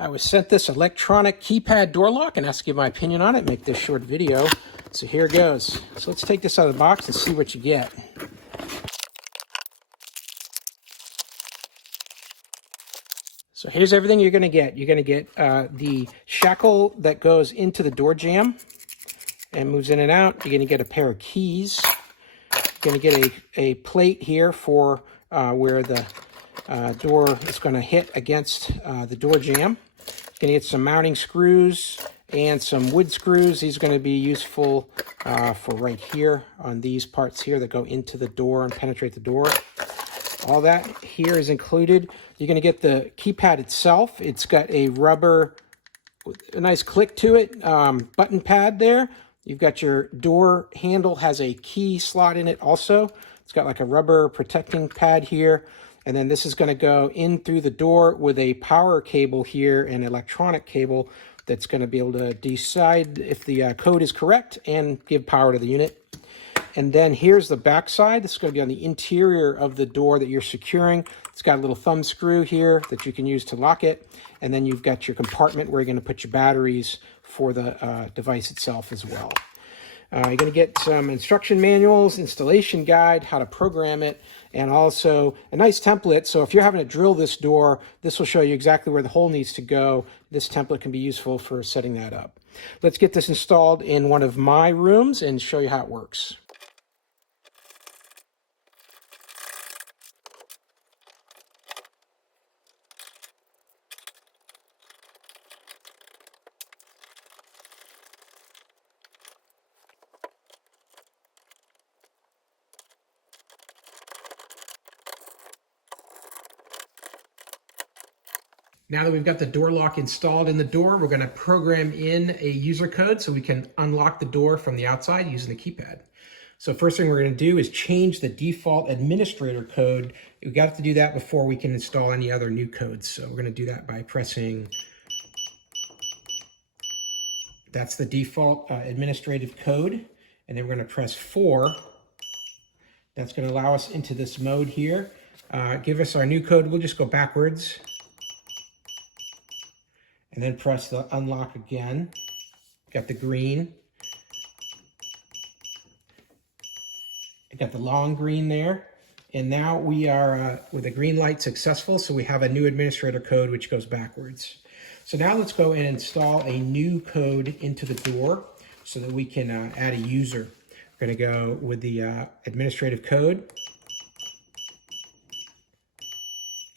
I was sent this electronic keypad door lock and asked to give my opinion on it, make this short video. So here it goes. So let's take this out of the box and see what you get. So here's everything you're going to get. You're going to get the shackle that goes into the door jamb and moves in and out. You're going to get a pair of keys. You're going to get a plate here for where the door is going to hit against the door jamb. You're going to get some mounting screws and some wood screws. These are going to be useful for right here on these parts here that go into the door and penetrate the door. All that here is included. You're going to get the keypad itself. It's got a rubber, a nice click to it, button pad there. You've got your door handle, has a key slot in it also. It's got like a rubber protecting pad here. And then this is going to go in through the door with a power cable here, an electronic cable that's going to be able to decide if the code is correct and give power to the unit. And then here's the back side. This is going to be on the interior of the door that you're securing. It's got a little thumb screw here that you can use to lock it. And then you've got your compartment where you're going to put your batteries for the device itself as well. You're going to get some instruction manuals, installation guide, how to program it, and also a nice template. So if you're having to drill this door, this will show you exactly where the hole needs to go. This template can be useful for setting that up. Let's get this installed in one of my rooms and show you how it works. Now that we've got the door lock installed in the door, we're going to program in a user code so we can unlock the door from the outside using the keypad. So first thing we're going to do is change the default administrator code. We've got to do that before we can install any other new codes. So we're going to do that by pressing, that's the default administrative code. And then we're going to press 4. That's going to allow us into this mode here. Give us our new code. We'll just go backwards. And then press the unlock again. Got the green. I got the long green there. And now we are with the green light successful. So we have a new administrator code which goes backwards. So now let's go and install a new code into the door so that we can add a user. We're going to go with the administrative code.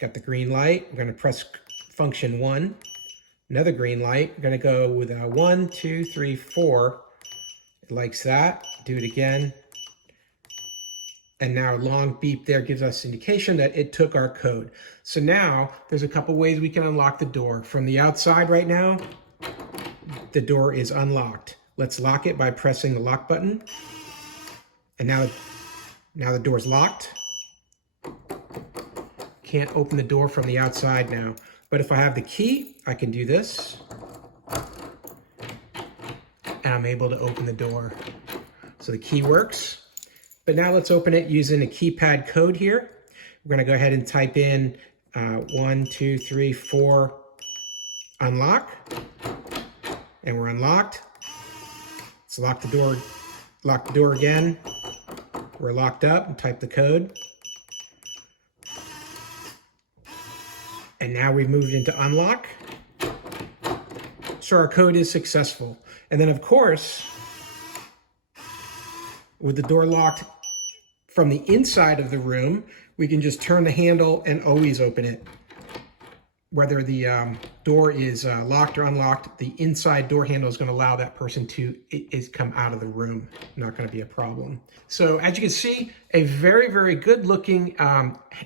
Got the green light. We're going to press function 1. Another green light. We're going to go with a 1, 2, 3, 4. It likes that. Do it again. And now long beep there gives us indication that it took our code. So now there's a couple ways we can unlock the door. From the outside right now, the door is unlocked. Let's lock it by pressing the lock button. And now the door's locked. Can't open the door from the outside now. But if I have the key, I can do this. And I'm able to open the door. So the key works. But now let's open it using a keypad code here. We're going to go ahead and type in 1, 2, 3, 4, unlock. And we're unlocked. Let's lock the door again. We're locked up and type the code. And now we've moved into unlock. So our code is successful. And then of course, with the door locked from the inside of the room, we can just turn the handle and always open it. Whether the door is locked or unlocked, the inside door handle is going to allow that person to come out of the room. Not going to be a problem. So as you can see, a very, very good looking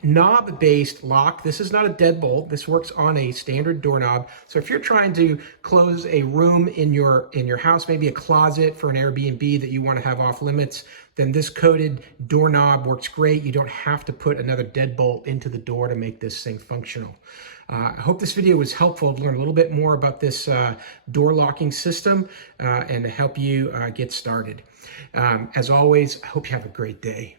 knob-based lock. This is not a deadbolt. This works on a standard doorknob. So if you're trying to close a room in your house, maybe a closet for an Airbnb that you want to have off limits, then this coded doorknob works great. You don't have to put another deadbolt into the door to make this thing functional. I hope this video was helpful to learn a little bit more about this door locking system and to help you get started. As always, I hope you have a great day.